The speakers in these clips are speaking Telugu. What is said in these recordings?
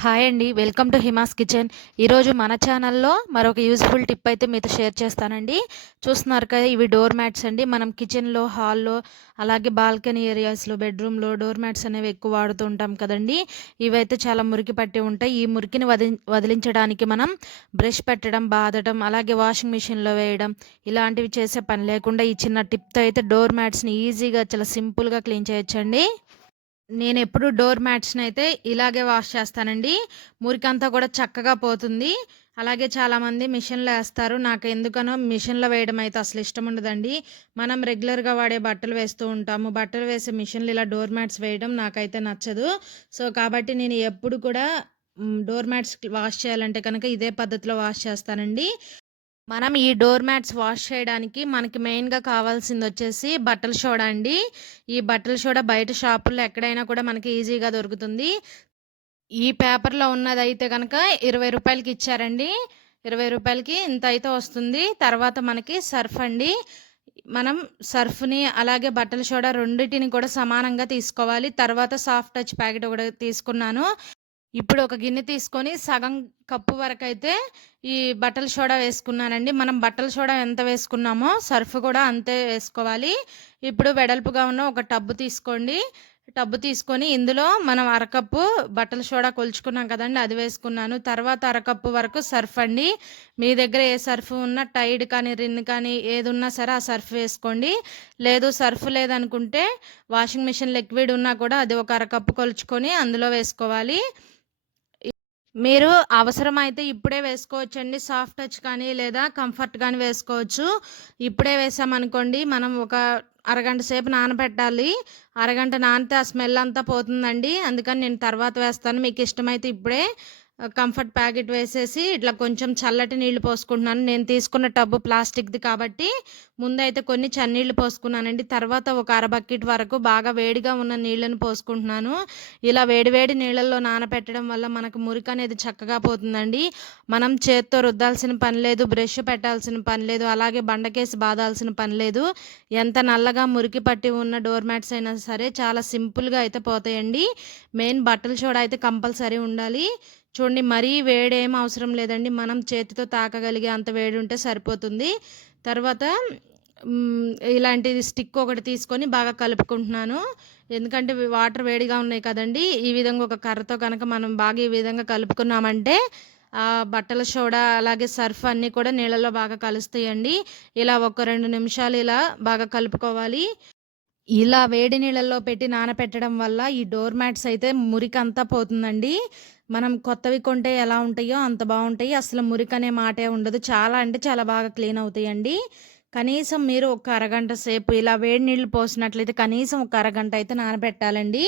హాయ్ అండి వెల్కమ్ టు హిమాస్ కిచెన్ ఈరోజు మన ఛానల్లో మరొక యూజ్ఫుల్ టిప్ అయితే మీతో షేర్ చేస్తానండి. చూస్తున్నారు కదా ఇవి డోర్ మ్యాట్స్ అండి. మనం కిచెన్లో హాల్లో అలాగే బాల్కనీ ఏరియాస్లో బెడ్రూమ్లో డోర్ మ్యాట్స్ అనేవి ఎక్కువ వాడుతూ ఉంటాం కదండి. ఇవైతే చాలా మురికి పట్టి ఉంటాయి. ఈ మురికిని వది వదిలించడానికి మనం బ్రష్ పెట్టడం బాదడం అలాగే వాషింగ్ మిషన్లో వేయడం ఇలాంటివి చేసే పని లేకుండా ఈ చిన్న టిప్తో అయితే డోర్ మ్యాట్స్ని ఈజీగా చాలా సింపుల్గా క్లీన్ చేయొచ్చండి. నేను ఎప్పుడు డోర్ మ్యాట్స్ని అయితే ఇలాగే వాష్ చేస్తానండి. మురికంతా కూడా చక్కగా పోతుంది. అలాగే చాలామంది మిషన్లో వేస్తారు. నాకు ఎందుకనో మిషన్లో వేయడం అయితే అసలు ఇష్టం ఉండదండి. మనం రెగ్యులర్గా వాడే బట్టలు వేస్తూ ఉంటాము. బట్టలు వేసే మిషన్లు ఇలా డోర్ మ్యాట్స్ వేయడం నాకైతే నచ్చదు. సో కాబట్టి నేను ఎప్పుడు కూడా డోర్ మ్యాట్స్ వాష్ చేయాలంటే కనుక ఇదే పద్ధతిలో వాష్ చేస్తానండి. మనం ఈ డోర్ మ్యాట్స్ వాష్ చేయడానికి మనకి మెయిన్గా కావాల్సింది వచ్చేసి బట్టల సోడా అండి. ఈ బట్టల సోడా బయట షాపుల్లో ఎక్కడైనా కూడా మనకి ఈజీగా దొరుకుతుంది. ఈ పేపర్లో ఉన్నదైతే కనుక ఇరవై రూపాయలకి ఇచ్చారండి. ఇరవై రూపాయలకి ఇంత అయితే వస్తుంది. తర్వాత మనకి సర్ఫ్ అండి. మనం సర్ఫ్ని అలాగే బట్టల సోడా రెండింటిని కూడా సమానంగా తీసుకోవాలి. తర్వాత సాఫ్ట్ టచ్ ప్యాకెట్ కూడా తీసుకున్నాను. ఇప్పుడు ఒక గిన్నె తీసుకొని సగం కప్పు వరకు అయితే ఈ బట్టల సోడా వేసుకున్నానండి. మనం బట్టల సోడా ఎంత వేసుకున్నామో సర్ఫ్ కూడా అంతే వేసుకోవాలి. ఇప్పుడు వెడల్పుగా ఉన్న ఒక టబ్బు తీసుకోండి. టబ్బు తీసుకొని ఇందులో మనం అరకప్పు బట్టల సోడా కొలుచుకున్నాం కదండి అది వేసుకున్నాను. తర్వాత అరకప్పు వరకు సర్ఫ్ అండి. మీ దగ్గర ఏ సర్ఫ్ ఉన్నా టైడ్ కానీ రిన్ కానీ ఏది ఉన్నా సరే ఆ సర్ఫ్ వేసుకోండి. లేదు సర్ఫ్ లేదనుకుంటే వాషింగ్ మిషన్ లిక్విడ్ ఉన్నా కూడా అది ఒక అరకప్పు కొలుచుకొని అందులో వేసుకోవాలి. మీరు అవసరమైతే ఇప్పుడే వేసుకోవచ్చండి. సాఫ్ట్ టచ్ కానీ లేదా కంఫర్ట్ కానీ వేసుకోవచ్చు. ఇప్పుడే వేసామనుకోండి మనం ఒక అరగంట సేపు నానబెట్టాలి. అరగంట నానితే ఆ స్మెల్ అంతా పోతుందండి. అందుకని నేను తర్వాత వేస్తాను. మీకు ఇష్టమైతే ఇప్పుడే కంఫర్ట్ ప్యాకెట్ వేసేసి ఇట్లా కొంచెం చల్లటి నీళ్ళు పోసుకుంటున్నాను. నేను తీసుకున్న టబ్బు ప్లాస్టిక్ది కాబట్టి ముందైతే కొన్ని చన్నీళ్ళు పోసుకున్నానండి. తర్వాత ఒక అర బకెట్ వరకు బాగా వేడిగా ఉన్న నీళ్ళని పోసుకుంటున్నాను. ఇలా వేడివేడి నీళ్ళల్లో నానపెట్టడం వల్ల మనకు మురికి అనేది చక్కగా పోతుందండి. మనం చేత్తో రుద్దాల్సిన పని లేదు బ్రష్ పెట్టాల్సిన పని లేదు అలాగే బండకేసి బాదాల్సిన పని లేదు. ఎంత నల్లగా మురికి పట్టి ఉన్న డోర్ మ్యాట్స్ అయినా సరే చాలా సింపుల్గా అయితే పోతాయండి. మెయిన్ బట్టల చోడ అయితే కంపల్సరీ ఉండాలి. చూడండి మరీ వేడి అవసరం లేదండి. మనం చేతితో తాకగలిగే అంత వేడి ఉంటే సరిపోతుంది. తర్వాత ఇలాంటిది స్టిక్ ఒకటి తీసుకొని బాగా కలుపుకుంటున్నాను. ఎందుకంటే వాటర్ వేడిగా ఉన్నాయి కదండి. ఈ విధంగా ఒక కర్రతో కనుక మనం బాగా ఈ విధంగా కలుపుకున్నామంటే బట్టల సోడా అలాగే సర్ఫ్ అన్నీ కూడా నీళ్ళలో బాగా కలుస్తాయండి. ఇలా ఒక రెండు నిమిషాలు ఇలా బాగా కలుపుకోవాలి. ఇలా వేడి నీళ్ళల్లో పెట్టి నానపెట్టడం వల్ల ఈ డోర్ మ్యాట్స్ అయితే మురికంతా పోతుందండి. మనం కొత్తవి కొంటే ఎలా ఉంటాయో అంత బాగుంటాయి. అసలు మురికి అనే మాటే ఉండదు. చాలా అంటే చాలా బాగా క్లీన్ అవుతాయండి. కనీసం మీరు ఒక అరగంట సేపు ఇలా వేడి నీళ్ళు పోసినట్లయితే కనీసం ఒక అరగంట అయితే నానబెట్టాలండి.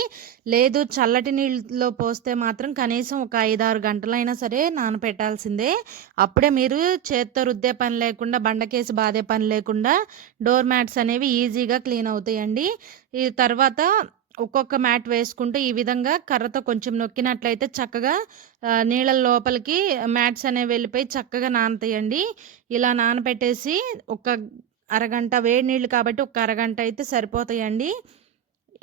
లేదు చల్లటి నీళ్ళలో పోస్తే మాత్రం కనీసం ఒక ఐదారు గంటలైనా సరే నానబెట్టాల్సిందే. అప్పుడే మీరు చేత్తో రుద్దే పని లేకుండా బండకేసి బాధే పని లేకుండా డోర్ మ్యాట్స్ అనేవి ఈజీగా క్లీన్ అవుతాయండి. ఈ తర్వాత ఒక్కొక్క మ్యాట్ వేసుకుంటూ ఈ విధంగా కర్రతో కొంచెం నొక్కినట్లయితే చక్కగా నీళ్ళ లోపలికి మ్యాట్స్ అనేవి వెళ్ళిపోయి చక్కగా నానతాయండి. ఇలా నానబెట్టేసి ఒక అరగంట వేడి నీళ్ళు కాబట్టి ఒక అరగంట అయితే సరిపోతాయండి.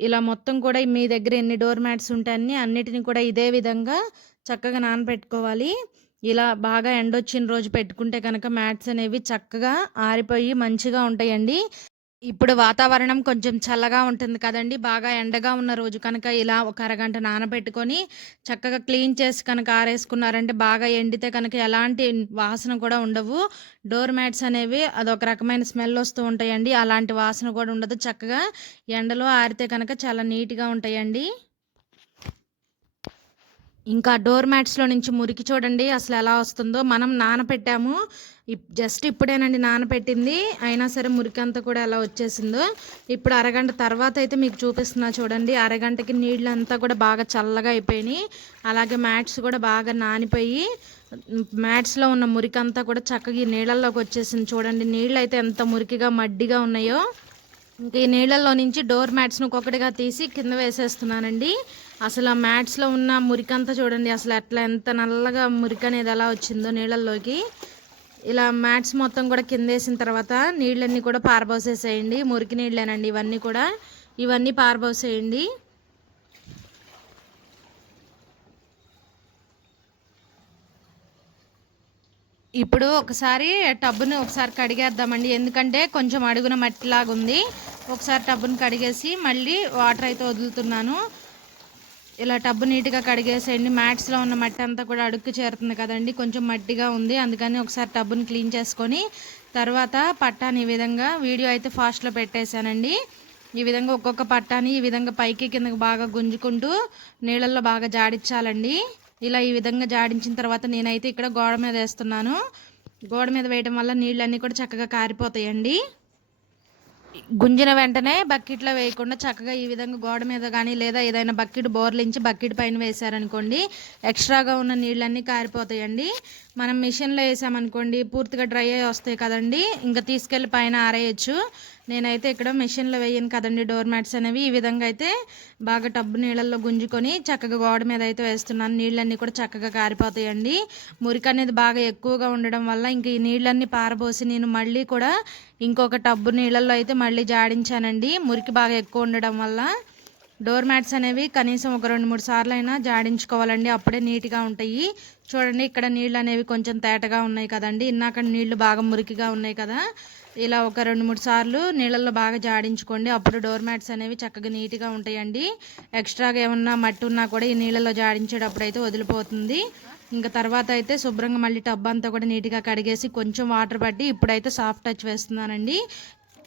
ఇలా మొత్తం కూడా మీ దగ్గర ఎన్ని డోర్ మ్యాట్స్ ఉంటాయని అన్నిటిని కూడా ఇదే విధంగా చక్కగా నానబెట్టుకోవాలి. ఇలా బాగా ఎండొచ్చిన రోజు పెట్టుకుంటే కనుక మ్యాట్స్ అనేవి చక్కగా ఆరిపోయి మంచిగా ఉంటాయండి. ఇప్పుడు వాతావరణం కొంచెం చల్లగా ఉంటుంది కదండి. బాగా ఎండగా ఉన్న రోజు కనుక ఇలా ఒక అరగంట నానబెట్టుకొని చక్కగా క్లీన్ చేసి కనుక ఆరేసుకున్నారంటే బాగా ఎండితే కనుక ఎలాంటి వాసన కూడా ఉండవు. డోర్ మ్యాట్స్ అనేవి అదొక రకమైన స్మెల్ వస్తూ ఉంటాయండి. అలాంటి వాసన కూడా ఉండదు. చక్కగా ఎండలో ఆరితే కనుక చాలా నీట్గా ఉంటాయండి. ఇంకా డోర్ మ్యాట్స్లో నుంచి మురికి చూడండి. అసలు ఎలా వస్తుందో. మనం నానపెట్టాము. జస్ట్ ఇప్పుడేనండి నానపెట్టింది అయినా సరే మురికి అంతా కూడా ఎలా వచ్చేసిందో. ఇప్పుడు అరగంట తర్వాత అయితే మీకు చూపిస్తున్నా చూడండి. అరగంటకి నీళ్ళు అంతా కూడా బాగా చల్లగా అయిపోయినాయి. అలాగే మ్యాట్స్ కూడా బాగా నానిపోయి మ్యాట్స్లో ఉన్న మురికి అంతా కూడా చక్కగా ఈ నీళ్ళల్లోకి వచ్చేసింది చూడండి. నీళ్ళు అయితే ఎంత మురికిగా మడ్డిగా ఉన్నాయో. ఇంకా ఈ నీళ్ళల్లో నుంచి డోర్ మ్యాట్స్ను ఒక్కొక్కటిగా తీసి కింద వేసేస్తున్నానండి. అసలు ఆ మ్యాట్స్లో ఉన్న మురికంతా చూడండి అసలు ఎట్లా ఎంత నల్లగా మురికి అనేది ఎలా వచ్చిందో నీళ్ళల్లోకి. ఇలా మ్యాట్స్ మొత్తం కూడా కింద వేసిన తర్వాత నీళ్ళన్నీ కూడా పారబోసేసేయండి. మురికి నీళ్ళేనండి ఇవన్నీ కూడా. ఇవన్నీ పారబోసేయండి. ఇప్పుడు ఒకసారి టబ్బుని ఒకసారి కడిగేద్దామండి. ఎందుకంటే కొంచెం అడుగున మట్టిలాగా ఉంది ఒకసారి టబ్బుని కడిగేసి మళ్ళీ వాటర్ అయితే వదులుతున్నాను. ఇలా టబ్బు నీట్గా కడిగేసేయండి. మ్యాట్స్లో ఉన్న మట్టి అంతా కూడా అడుక్కు చేరుతుంది కదండి. కొంచెం మట్టిగా ఉంది. అందుకని ఒకసారి టబ్బుని క్లీన్ చేసుకొని తర్వాత పట్టాని ఈ విధంగా వీడియో అయితే ఫాస్ట్లో పెట్టేశానండి. ఈ విధంగా ఒక్కొక్క పట్టాని ఈ విధంగా పైకి కిందకి బాగా గుంజుకుంటూ నీళ్ళల్లో బాగా జాడించాలండి. ఇలా ఈ విధంగా జాడించిన తర్వాత నేనైతే ఇక్కడ గోడ మీద వేస్తున్నాను. గోడ మీద వేయడం వల్ల నీళ్ళన్నీ కూడా చక్కగా కారిపోతాయండి. గుంజిన వెంటనే బకెట్లో వేయకుండా చక్కగా ఈ విధంగా గోడ మీద కానీ లేదా ఏదైనా బకెట్ బోర్లించి బకెట్ పైన వేసారనుకోండి ఎక్స్ట్రాగా ఉన్న నీళ్ళన్నీ కారిపోతాయండి. మనం మిషన్లో వేసామనుకోండి పూర్తిగా డ్రై అయ్యి వస్తాయి కదండి. ఇంకా తీసుకెళ్ళి పైన ఆరేయచ్చు. నేనైతే ఇక్కడ మిషన్లో వేయను కదండి డోర్ మ్యాట్స్ అనేవి. ఈ విధంగా అయితే బాగా టబ్బు నీళ్ళల్లో గుంజుకొని చక్కగా గోడ మీద అయితే వేస్తున్నాను. నీళ్ళన్నీ కూడా చక్కగా కారిపోతాయండి. మురికి అనేది బాగా ఎక్కువగా ఉండడం వల్ల ఇంక ఈ నీళ్ళన్నీ పారబోసి నేను మళ్ళీ కూడా ఇంకొక టబ్బు నీళ్ళల్లో అయితే మళ్ళీ జాడించానండి. మురికి బాగా ఎక్కువ ఉండడం వల్ల డోర్ మ్యాట్స్ అనేవి కనీసం ఒక రెండు మూడు సార్లు అయినా జాడించుకోవాలండి. అప్పుడే నీట్గా ఉంటాయి. చూడండి ఇక్కడ నీళ్ళు అనేవి కొంచెం తేటగా ఉన్నాయి కదండి. ఇన్నాక నీళ్ళు బాగా మురికిగా ఉన్నాయి కదా. ఇలా ఒక రెండు మూడు సార్లు నీళ్ళల్లో బాగా జాడించుకోండి. అప్పుడు డోర్ మ్యాట్స్ అనేవి చక్కగా నీట్గా ఉంటాయండి. ఎక్స్ట్రాగా ఏమన్నా మట్టి ఉన్నా కూడా ఈ నీళ్ళలో జాడించేటప్పుడు అయితే వదిలిపోతుంది. ఇంకా తర్వాత అయితే శుభ్రంగా మళ్ళీ టబ్ అంతా కూడా నీట్గా కడిగేసి కొంచెం వాటర్ పట్టి ఇప్పుడైతే సాఫ్ట్ టచ్ వేస్తున్నానండి.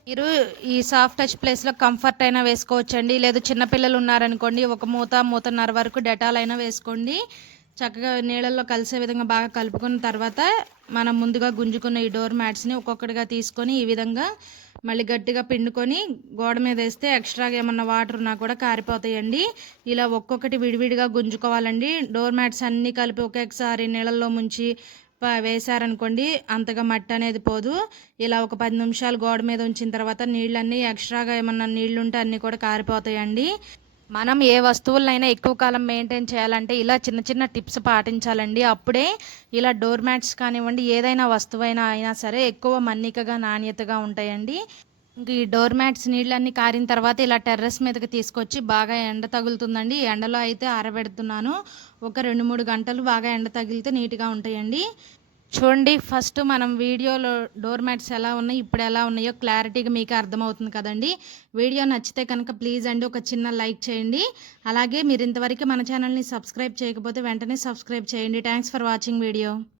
మీరు ఈ సాఫ్ట్ టచ్ ప్లేస్లో కంఫర్ట్ అయినా వేసుకోవచ్చండి. లేదు చిన్నపిల్లలు ఉన్నారనుకోండి ఒక మూత మూతన్నర వరకు డెటాల్ అయినా వేసుకోండి. చక్కగా నీళ్ళల్లో కలిసే విధంగా బాగా కలుపుకున్న తర్వాత మనం ముందుగా గుంజుకున్న ఈ డోర్ మ్యాట్స్ని ఒక్కొక్కటిగా తీసుకొని ఈ విధంగా మళ్ళీ గట్టిగా పిండుకొని గోడ మీద వేస్తే ఎక్స్ట్రాగా ఏమన్నా వాటర్ ఉన్నా కూడా కారిపోతాయండి. ఇలా ఒక్కొక్కటి విడివిడిగా గుంజుకోవాలండి. డోర్ మ్యాట్స్ అన్నీ కలిపి ఒకేసారి నీళ్ళల్లో ముంచి వేశారనుకోండి అంతగా మట్టి అనేది పోదు. ఇలా ఒక పది నిమిషాలు గోడ మీద ఉంచిన తర్వాత నీళ్ళన్నీ ఎక్స్ట్రాగా ఏమన్నా నీళ్ళు ఉంటే అన్నీ కూడా కారిపోతాయండి. మనం ఏ వస్తువులైనా ఎక్కువ కాలం మెయింటైన్ చేయాలంటే ఇలా చిన్న చిన్న టిప్స్ పాటించాలండి. అప్పుడే ఇలా డోర్ మ్యాట్స్ కానివ్వండి ఏదైనా వస్తువైనా అయినా సరే ఎక్కువ మన్నికగా నాణ్యతగా ఉంటాయండి. ఇంక ఈ డోర్ మ్యాట్స్ నీళ్ళన్నీ కారిన తర్వాత ఇలా టెర్రస్ మీదకి తీసుకొచ్చి బాగా ఎండ తగులుతుందండి. ఎండలో అయితే ఆరబెడుతున్నాను. ఒక రెండు మూడు గంటలు బాగా ఎండ తగిలితే నీట్గా ఉంటాయండి. చూడండి ఫస్ట్ మనం వీడియోలో డోర్ మ్యాట్స్ ఎలా ఉన్నాయి ఇప్పుడు ఎలా ఉన్నాయో క్లారిటీగా మీకు అర్థమవుతుంది కదండి. వీడియో నచ్చితే కనుక ప్లీజ్ అండి ఒక చిన్న లైక్ చేయండి. అలాగే మీరు ఇంతవరకు మన ఛానల్ని సబ్స్క్రైబ్ చేయకపోతే వెంటనే సబ్స్క్రైబ్ చేయండి. Thanks for watching video.